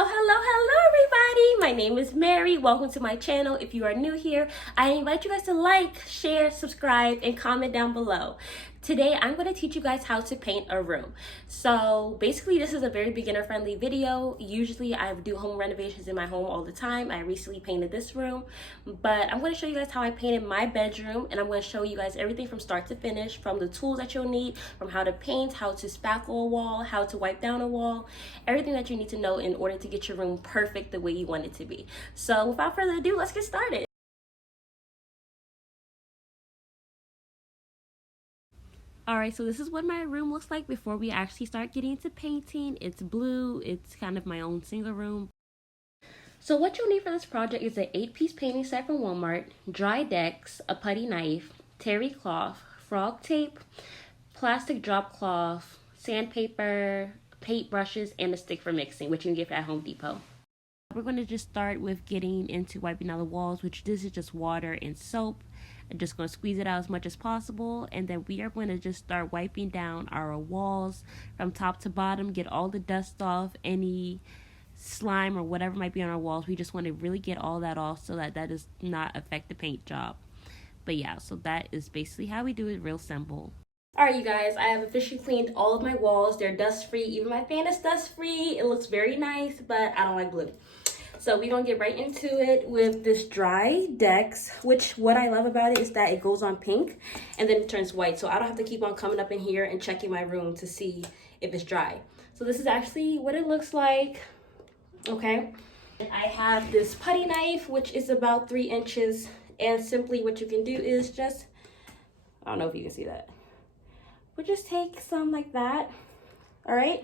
Hello everybody. My name is Mary. Welcome to my channel. If you are new here, I invite you guys to like, share, subscribe, and comment down below. Today, I'm going to teach you guys how to paint a room. So basically, this is a very beginner friendly video. Usually I do home renovations in my home all the time. I recently painted this room, but I'm going to show you guys how I painted my bedroom, and I'm going to show you guys everything from start to finish, from the tools that you'll need, from how to paint, how to spackle a wall, how to wipe down a wall, everything that you need to know in order to get your room perfect the way you want it to be. So without further ado, let's get started. Alright, so this is what my room looks like before we actually start getting into painting. It's blue, it's kind of my own single room. So what you'll need for this project is an 8-piece painting set from Walmart, dry decks, a putty knife, terry cloth, frog tape, plastic drop cloth, sandpaper, paint brushes, and a stick for mixing, which you can get at Home Depot. We're going to just start with getting into wiping out the walls, which this is just water and soap. I'm just going to squeeze it out as much as possible, and then we are going to just start wiping down our walls from top to bottom, get all the dust off, any slime or whatever might be on our walls. We just want to really get all that off so that that does not affect the paint job. But yeah, so that is basically how we do it, real simple. Alright you guys, I have officially cleaned all of my walls. They're dust free, even my fan is dust free. It looks very nice, but I don't like blue. So we're gonna get right into it with this dry decks, which what I love about it is that it goes on pink and then it turns white. So I don't have to keep on coming up in here and checking my room to see if it's dry. So this is actually what it looks like, okay? I have this putty knife, which is about 3 inches. And simply what you can do is just, I don't know if you can see that. But just take some like that, all right?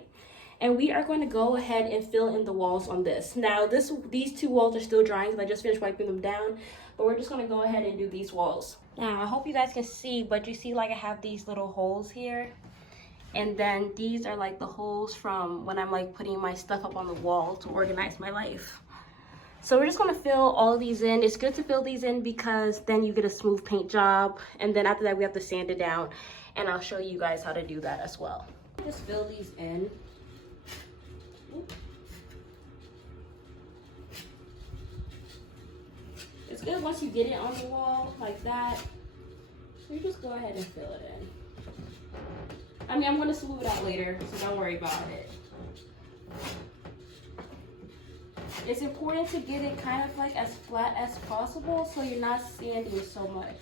And we are going to go ahead and fill in the walls on this. Now, these 2 walls are still drying because I just finished wiping them down. But we're just going to go ahead and do these walls. Now, I hope you guys can see, but you see like I have these little holes here. And then these are like the holes from when I'm like putting my stuff up on the wall to organize my life. So we're just going to fill all of these in. It's good to fill these in because then you get a smooth paint job. And then after that, we have to sand it down. And I'll show you guys how to do that as well. Just fill these in. It's good once you get it on the wall like that. So you just go ahead and fill it in. I mean, I'm going to smooth it out later, so don't worry about it. It's important to get it kind of like as flat as possible so you're not sanding so much.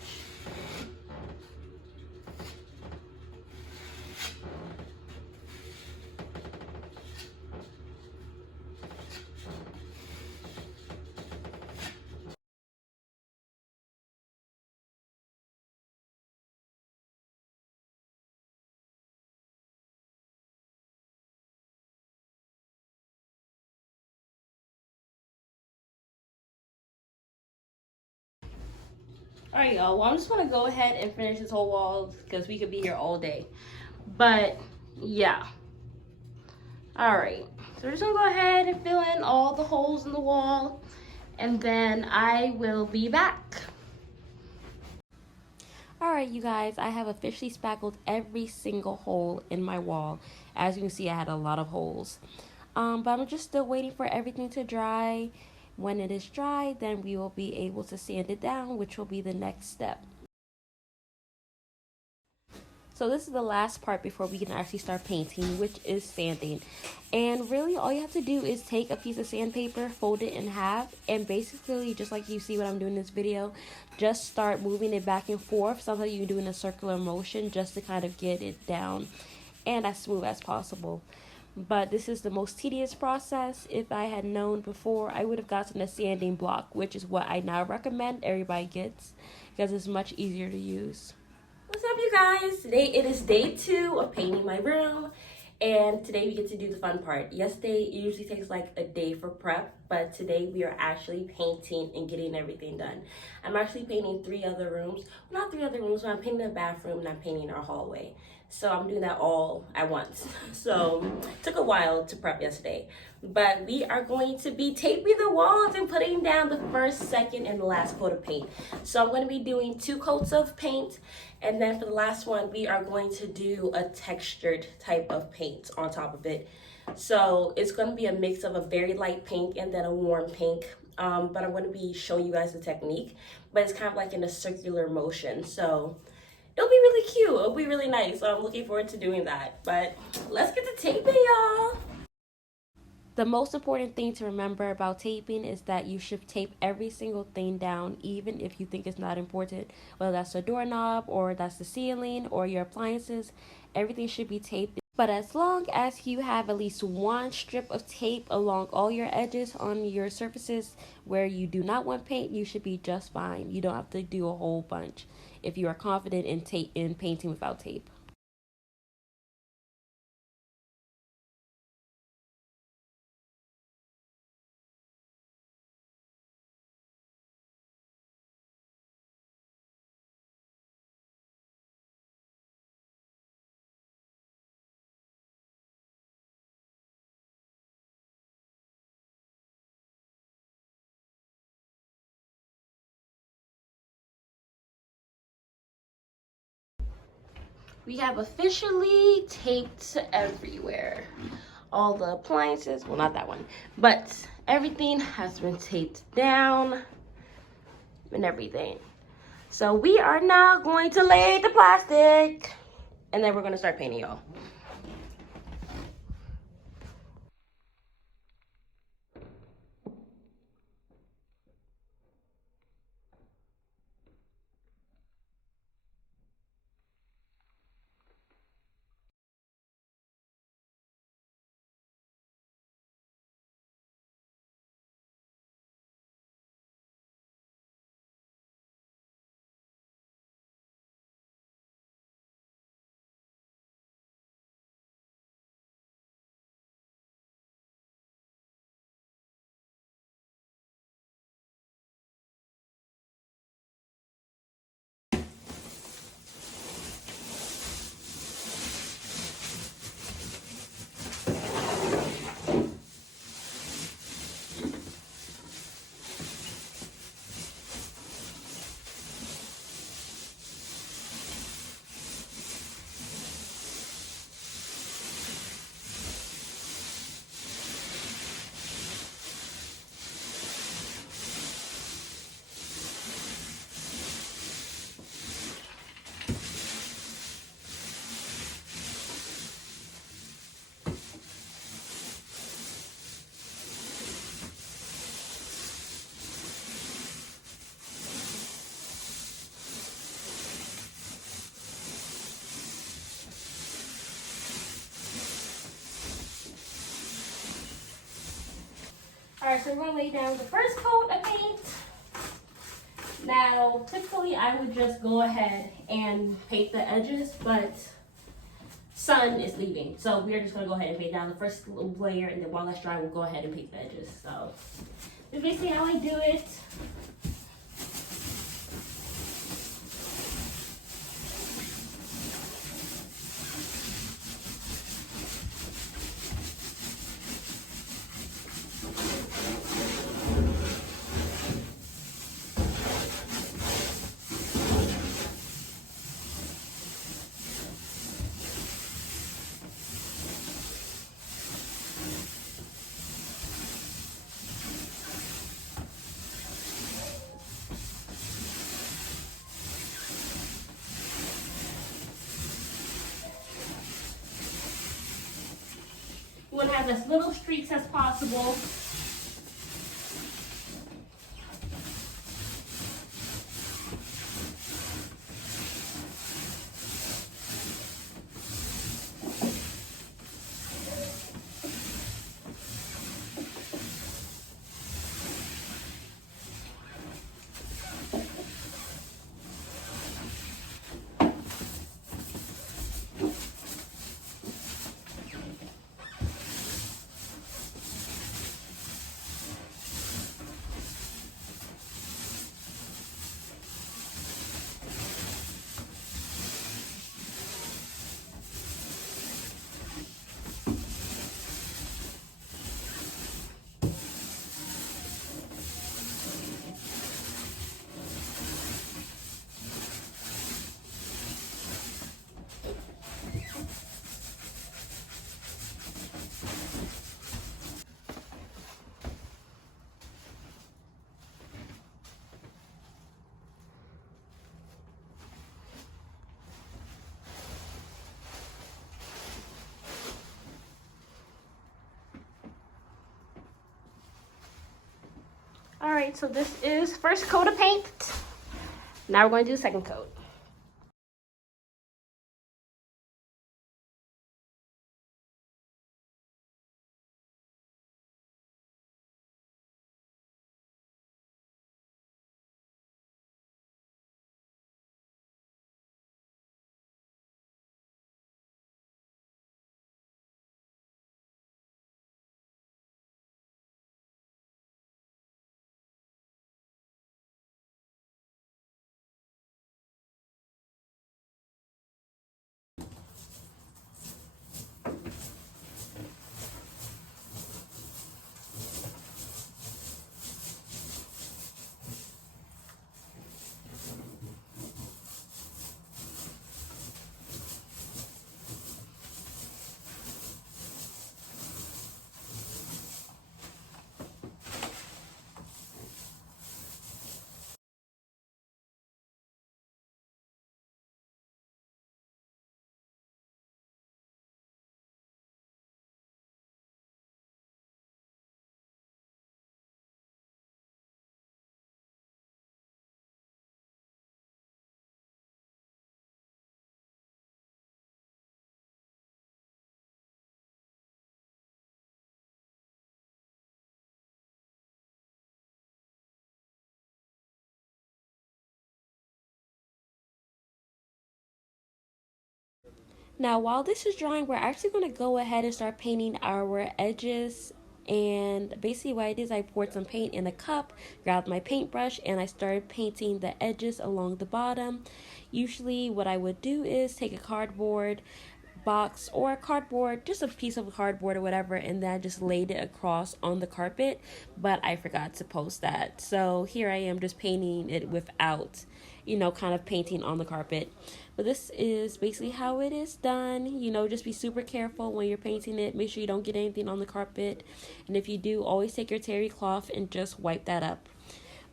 Alright y'all, well I'm just gonna go ahead and finish this whole wall because we could be here all day. But yeah. Alright, so we're just gonna go ahead and fill in all the holes in the wall and then I will be back. Alright you guys, I have officially spackled every single hole in my wall. As you can see, I had a lot of holes. But I'm just still waiting for everything to dry. When it is dry, then we will be able to sand it down, which will be the next step. So this is the last part before we can actually start painting, which is sanding. And really all you have to do is take a piece of sandpaper, fold it in half, and basically just like you see what I'm doing in this video, just start moving it back and forth. Sometimes you can do in a circular motion just to kind of get it down and as smooth as possible. But this is the most tedious process. If I had known before, I would have gotten a sanding block, which is what I now recommend everybody gets because it's much easier to use. What's up you guys? Today it is day 2 of painting my room, and today we get to do the fun part. Yesterday it usually takes like a day for prep, but today we are actually painting and getting everything done. I'm actually painting 3 other rooms. Well, not 3 other rooms, but I'm painting the bathroom and I'm painting our hallway. So I'm doing that all at once. So it took a while to prep yesterday. But we are going to be taping the walls and putting down the first, second, and the last coat of paint. So I'm going to be doing 2 coats of paint. And then for the last one, we are going to do a textured type of paint on top of it. So it's going to be a mix of a very light pink and then a warm pink. But I'm going to be showing you guys the technique, but it's kind of like in a circular motion. So it'll be really cute. It'll be really nice. So I'm looking forward to doing that. But let's get to taping, y'all. The most important thing to remember about taping is that you should tape every single thing down, even if you think it's not important, whether that's the doorknob or that's the ceiling or your appliances. Everything should be taped. But as long as you have at least one strip of tape along all your edges on your surfaces where you do not want paint, you should be just fine. You don't have to do a whole bunch if you are confident in painting without tape. We have officially taped everywhere. All the appliances, well, not that one, but everything has been taped down and everything. So we are now going to lay the plastic and then we're going to start painting, y'all. All right, so we're gonna lay down the first coat of paint. Now, typically I would just go ahead and paint the edges, but sun is leaving. So we're just gonna go ahead and paint down the first little layer, and then while that's dry, we'll go ahead and paint the edges. So this is basically how I do it. You want to have as little streaks as possible. All right, so this is first coat of paint. Now we're going to do the second coat. Now, while this is drying, we're actually going to go ahead and start painting our edges. And basically what I did is I poured some paint in a cup, grabbed my paintbrush, and I started painting the edges along the bottom. Usually what I would do is take a cardboard box or a cardboard, just a piece of cardboard or whatever, and then I just laid it across on the carpet, but I forgot to post that. So here I am just painting it without, kind of painting on the carpet. But this is basically how it is done. Just be super careful when you're painting it. Make sure you don't get anything on the carpet. And if you do, always take your terry cloth and just wipe that up.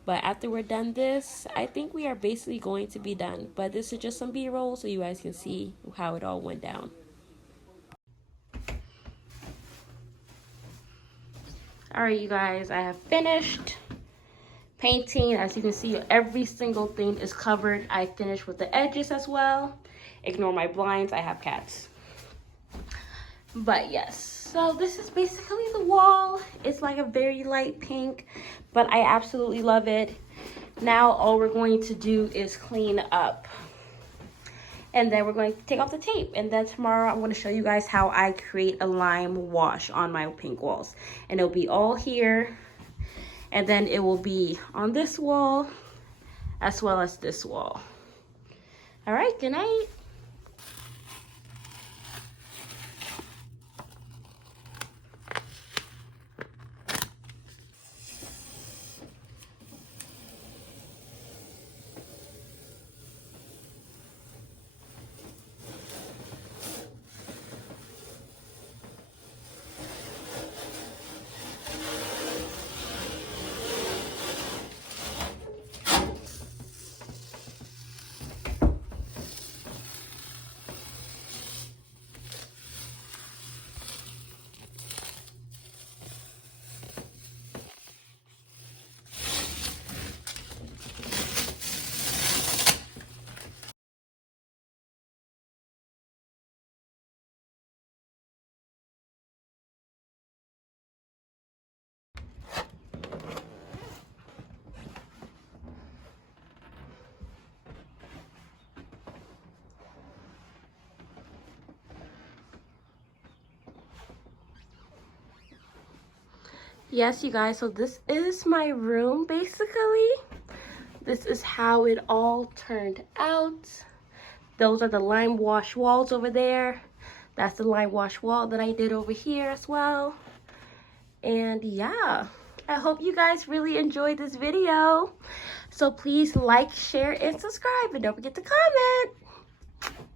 But after we're done this, I think we are basically going to be done. But this is just some B-roll so you guys can see how it all went down. Alright, you guys, I have finished painting. As you can see, every single thing is covered. I finished with the edges as well. Ignore my blinds, I have cats. But yes, so this is basically the wall. It's like a very light pink, but I absolutely love it. Now all we're going to do is clean up. And then we're going to take off the tape. And then tomorrow I'm going to show you guys how I create a lime wash on my pink walls. And it'll be all here. And then it will be on this wall as well as this wall. All right, good night. Yes, you guys, so this is my room basically. This is how it all turned out. Those are the lime wash walls over there. That's the lime wash wall that I did over here as well. And yeah, I hope you guys really enjoyed this video. So please like, share, and subscribe. And don't forget to comment.